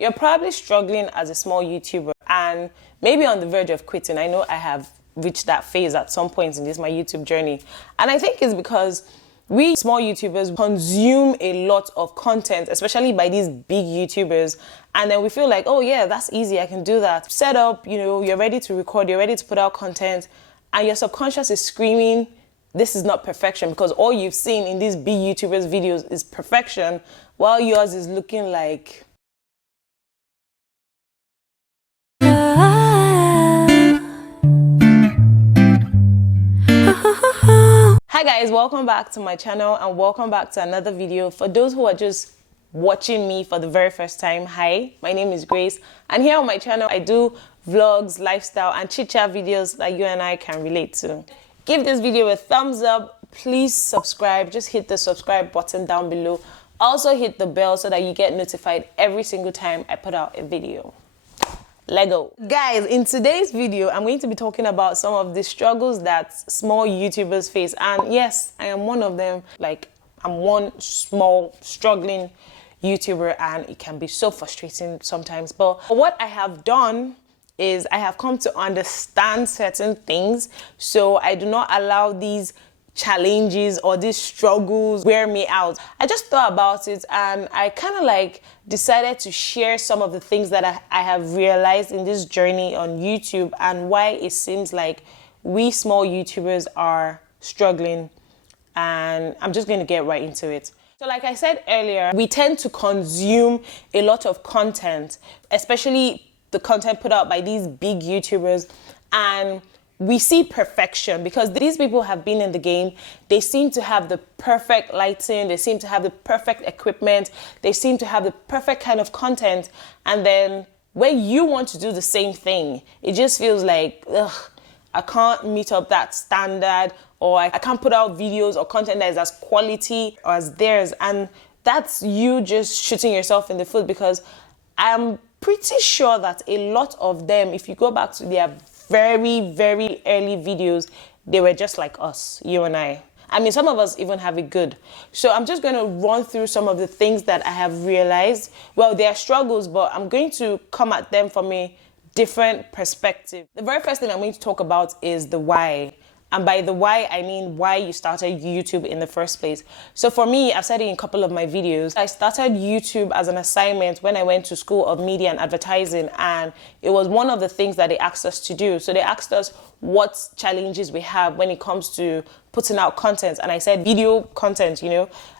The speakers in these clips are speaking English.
You're probably struggling as a small YouTuber and maybe on the verge of quitting. I know I have reached that phase at some point in my YouTube journey. And I think it's because we small YouTubers consume a lot of content, especially by these big YouTubers. And then we feel like, oh yeah, that's easy, I can do that. Set up, you're ready to record, you're ready to put out content, and your subconscious is screaming, this is not perfection, because all you've seen in these big YouTubers' videos is perfection, while yours is looking like... Hi guys, welcome back to my channel and welcome back to another video. For those who are just watching me for the very first time, hi, my name is Grace, and here on my channel I do vlogs, lifestyle and chit-chat videos that you and I can relate to. Give this video a thumbs up, please subscribe, just hit the subscribe button down below. Also hit the bell so that you get notified every single time I put out a video. Lego. Guys, in today's video, I'm going to be talking about some of the struggles that small YouTubers face. And yes, I am one of them. Like, I'm one small, struggling YouTuber and it can be so frustrating sometimes. But what I have done is I have come to understand certain things. So I do not allow these challenges or these struggles wear me out. I just thought about it and I kind of like decided to share some of the things that I have realized in this journey on YouTube and why it seems like we small YouTubers are struggling, and I'm just going to get right into it. So like I said earlier, we tend to consume a lot of content, especially the content put out by these big YouTubers, and we see perfection because these people have been in the game. They seem to have the perfect lighting. They seem to have the perfect equipment. They seem to have the perfect kind of content. And then when you want to do the same thing, it just feels like, ugh, I can't meet up that standard, or I can't put out videos or content that is as quality or as theirs. And that's you just shooting yourself in the foot, because I'm pretty sure that a lot of them, if you go back to their very, very early videos, they were just like us, you and I. I mean, some of us even have it good. So I'm just going to run through some of the things that I have realized. Well, they are struggles, but I'm going to come at them from a different perspective. The very first thing I'm going to talk about is the why. And by the why, I mean why you started YouTube in the first place. So for me, I've said it in a couple of my videos, I started YouTube as an assignment when I went to School of Media and Advertising, and it was one of the things that they asked us to do. So they asked us what challenges we have when it comes to putting out content. And I said video content,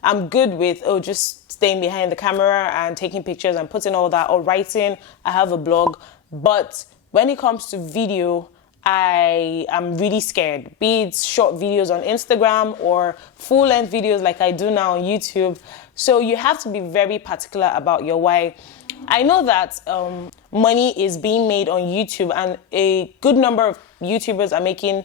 I'm good with, just staying behind the camera and taking pictures and putting all that, or writing, I have a blog. But when it comes to video, I am really scared, be it short videos on Instagram or full-length videos like I do now on YouTube. So you have to be very particular about your why. I know that money is being made on YouTube, and a good number of YouTubers are making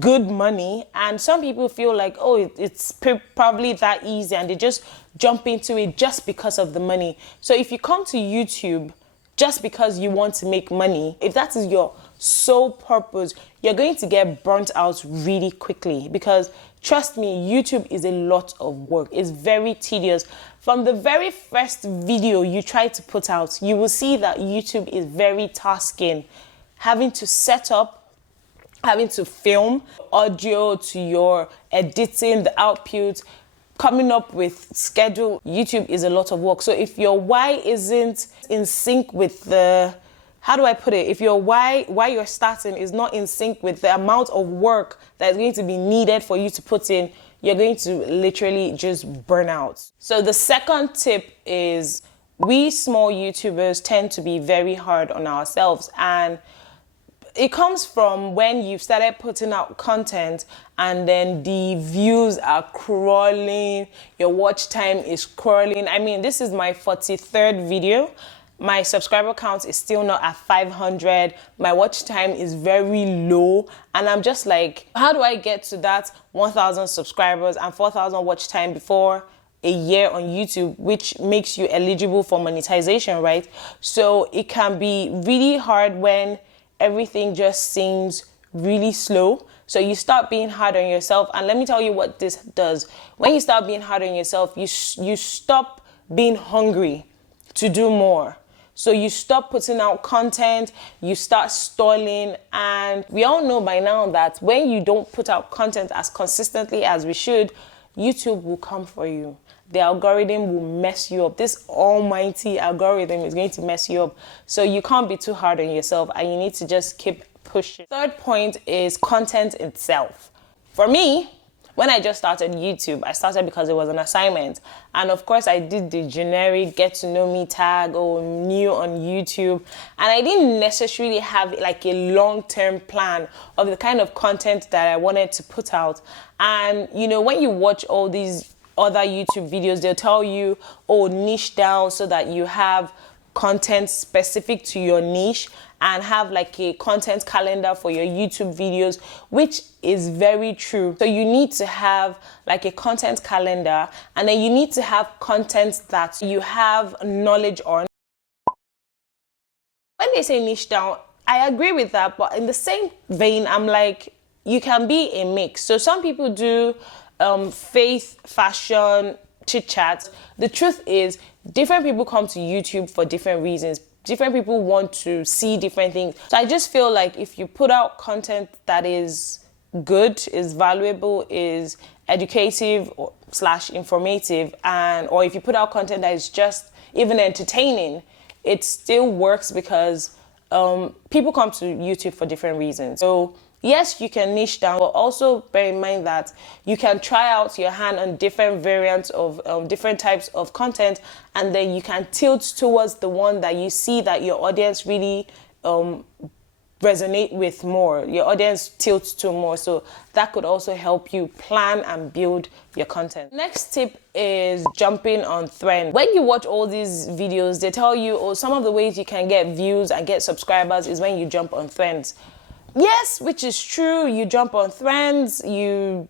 good money, and some people feel like, oh, it's probably that easy, and they just jump into it just because of the money. So if you come to YouTube just because you want to make money, if that is your sole purpose, you're going to get burnt out really quickly, because trust me, YouTube is a lot of work. It's very tedious. From the very first video you try to put out, you will see that YouTube is very tasking. Having to set up, having to film audio, to your editing, the output, coming up with schedule. YouTube is a lot of work. So if your why isn't in sync with the, how do I put it? If your why you're starting is not in sync with the amount of work that is going to be needed for you to put in, you're going to literally just burn out. So the second tip is, we small YouTubers tend to be very hard on ourselves, and it comes from when you've started putting out content and then the views are crawling, your watch time is crawling. I mean, this is my 43rd video. My subscriber count is still not at 500. My watch time is very low. And I'm just like, how do I get to that 1,000 subscribers and 4,000 watch time before a year on YouTube, which makes you eligible for monetization, right? So it can be really hard when everything just seems really slow. So you start being hard on yourself. And let me tell you what this does. When you start being hard on yourself, you stop being hungry to do more. So you stop putting out content, you start stalling, and we all know by now that when you don't put out content as consistently as we should, YouTube will come for you. The algorithm will mess you up. This almighty algorithm is going to mess you up. So you can't be too hard on yourself, and you need to just keep pushing. Third point is content itself. For me, when I just started YouTube, I started because it was an assignment. And of course, I did the generic get to know me tag or new on YouTube. And I didn't necessarily have like a long-term plan of the kind of content that I wanted to put out. And you know, when you watch all these other YouTube videos, they'll tell you, oh, niche down so that you have content specific to your niche and have like a content calendar for your YouTube videos, which is very true. So you need to have like a content calendar, and then you need to have content that you have knowledge on. When they say niche down, I agree with that, but in the same vein, I'm like, you can be a mix. So some people do faith, fashion, chit chat. The truth is, different people come to YouTube for different reasons. Different people want to see different things. So I just feel like if you put out content that is good, is valuable, is educative or / informative, or if you put out content that is just even entertaining, it still works because people come to YouTube for different reasons. So yes, you can niche down, but also bear in mind that you can try out your hand on different variants of different types of content, and then you can tilt towards the one that you see that your audience really resonate with more. Your audience tilts to more, so that could also help you plan and build your content. Next tip is jumping on trends. When you watch all these videos, they tell you, oh, some of the ways you can get views and get subscribers is when you jump on trends. Yes, which is true. You jump on trends, you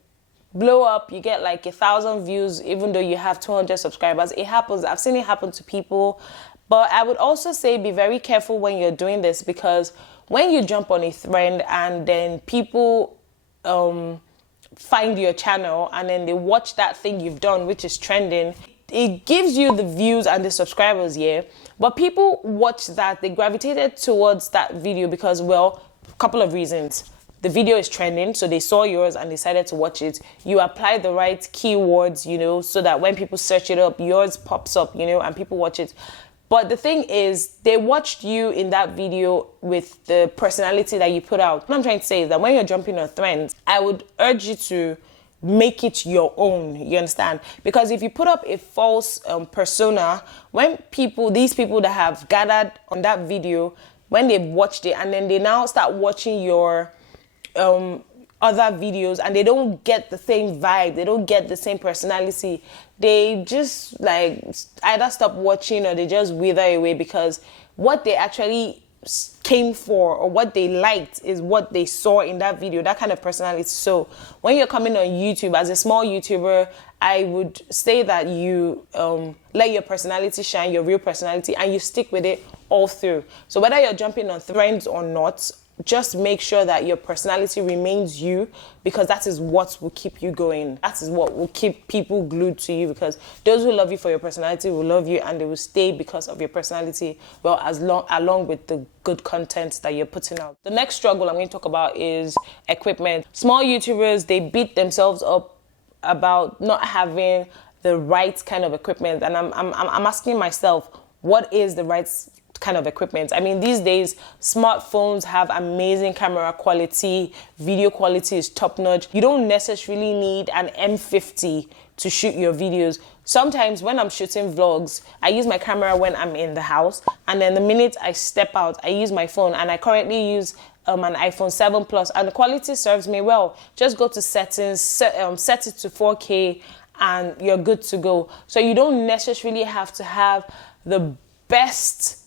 blow up, you get like 1,000 views, even though you have 200 subscribers. It happens. I've seen it happen to people. But I would also say be very careful when you're doing this, because when you jump on a trend and then people find your channel and then they watch that thing you've done, which is trending, it gives you the views and the subscribers, yeah. But people watch that, they gravitated towards that video because, well, couple of reasons. The video is trending, so they saw yours and decided to watch it. You apply the right keywords, you know, so that when people search it up, yours pops up, you know, and people watch it. But the thing is, they watched you in that video with the personality that you put out. What I'm trying to say is that when you're jumping on trends, I would urge you to make it your own, you understand? Because if you put up a false persona, when these people that have gathered on that video, when they've watched it and then they now start watching your other videos and they don't get the same vibe, they don't get the same personality, they just like either stop watching or they just wither away, because what they actually came for or what they liked is what they saw in that video, that kind of personality. So when you're coming on YouTube as a small YouTuber, I would say that you let your personality shine, your real personality, and you stick with it all through. So whether you're jumping on trends or not, just make sure that your personality remains you, because that is what will keep you going. That is what will keep people glued to you, because those who love you for your personality will love you and they will stay because of your personality, well, along with the good content that you're putting out. The next struggle I'm going to talk about is equipment. Small YouTubers, they beat themselves up about not having the right kind of equipment, and I'm asking myself, what is the right kind of equipment? I mean, these days smartphones have amazing camera quality, video quality is top notch. You don't necessarily need an M50 to shoot your videos. Sometimes when I'm shooting vlogs, I use my camera when I'm in the house, and then the minute I step out, I use my phone, and I currently use an iPhone 7 Plus, and the quality serves me well. Just go to settings, set it to 4K, and you're good to go. So you don't necessarily have to have the best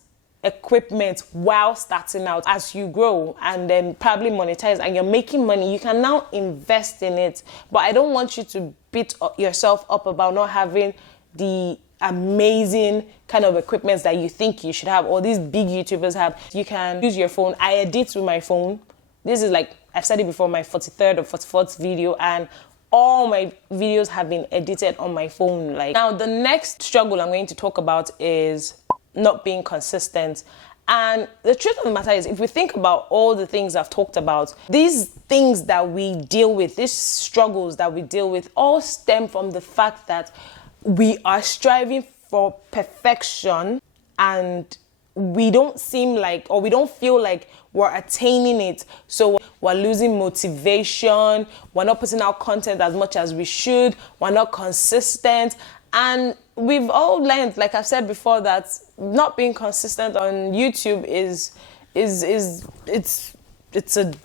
equipment while starting out. As you grow and then probably monetize and you're making money, you can now invest in it. But I don't want you to beat yourself up about not having the amazing kind of equipment that you think you should have, or these big YouTubers have. You can use your phone. I edit with my phone. This is, like I've said it before, my 43rd or 44th video, and all my videos have been edited on my phone. Like, now the next struggle I'm going to talk about is not being consistent. And the truth of the matter is, if we think about all the things I've talked about, these things that we deal with, these struggles that we deal with, all stem from the fact that we are striving for perfection, and we don't seem like, or we don't feel like we're attaining it. So we're losing motivation, we're not putting out content as much as we should, we're not consistent. And we've all learned, like I've said before, that not being consistent on YouTube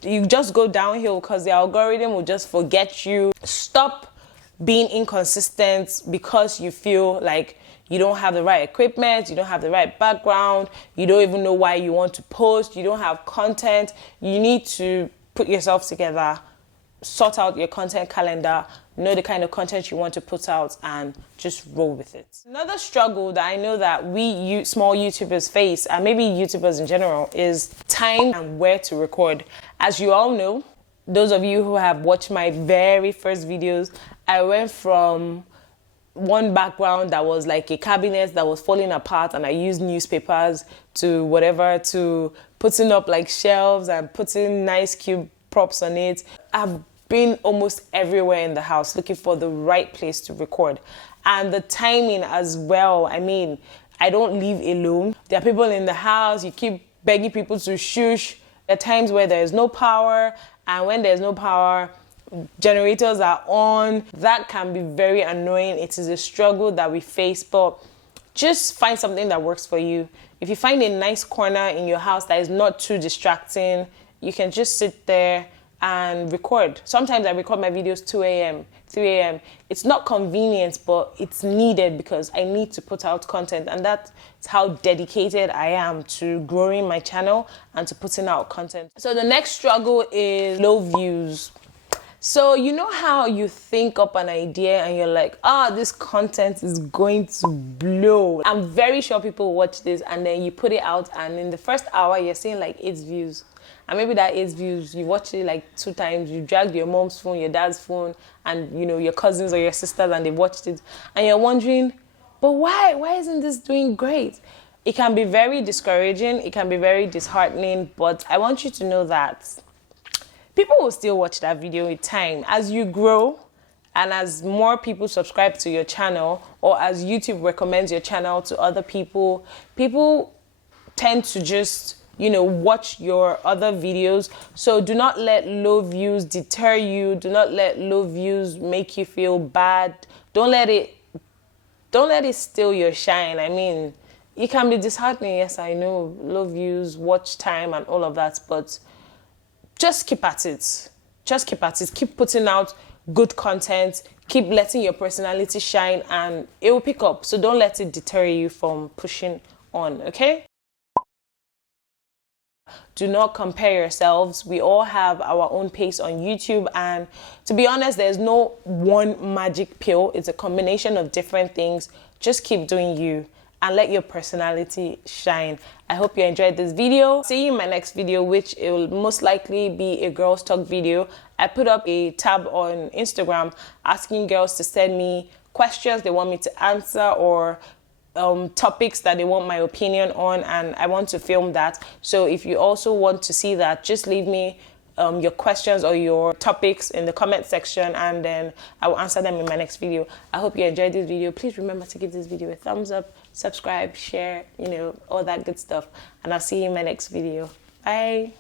you just go downhill, because the algorithm will just forget you. Stop being inconsistent because you feel like you don't have the right equipment, you don't have the right background, you don't even know why you want to post, you don't have content. You need to put yourself together, sort out your content calendar, know the kind of content you want to put out, and just roll with it. Another struggle that I know that we small YouTubers face, and maybe YouTubers in general, is time and where to record. As you all know, those of you who have watched my very first videos, I went from one background that was like a cabinet that was falling apart, and I used newspapers to whatever, to putting up like shelves and putting nice cube props on it. I've been almost everywhere in the house looking for the right place to record. And the timing as well, I mean, I don't live alone. There are people in the house, you keep begging people to shush. There are times where there is no power, and when there's no power, generators are on. That can be very annoying. It is a struggle that we face, but just find something that works for you. If you find a nice corner in your house that is not too distracting, you can just sit there and record. Sometimes I record my videos 2 a.m., 3 a.m. It's not convenient, but it's needed because I need to put out content, and that's how dedicated I am to growing my channel and to putting out content. So the next struggle is low views. So you know how you think up an idea and you're like, this content is going to blow. I'm very sure people watch this, and then you put it out, and in the first hour you're seeing like 8 views. And maybe that 8 views, you watched it like 2 times, you dragged your mom's phone, your dad's phone, and your cousins or your sisters, and they watched it. And you're wondering, but why? Why isn't this doing great? It can be very discouraging, it can be very disheartening, but I want you to know that people will still watch that video with time. As you grow, and as more people subscribe to your channel, or as YouTube recommends your channel to other people, people tend to just watch your other videos. So do not let low views deter you. Do not let low views make you feel bad. Don't let it steal your shine. I mean, it can be disheartening. Yes, I know, low views, watch time, and all of that, but just keep at it. Just keep at it. Keep putting out good content. Keep letting your personality shine, and it will pick up. So don't let it deter you from pushing on, okay? Do not compare yourselves. We all have our own pace on YouTube, and to be honest, there's no one magic pill. It's a combination of different things. Just keep doing you and let your personality shine. I hope you enjoyed this video. See you in my next video, which it will most likely be a girls talk video. I put up a tab on Instagram asking girls to send me questions they want me to answer, or topics that they want my opinion on, and I want to film that. So if you also want to see that, just leave me your questions or your topics in the comment section, and then I will answer them in my next video. I hope you enjoyed this video. Please remember to give this video a thumbs up, subscribe, share, all that good stuff, and I'll see you in my next video. Bye.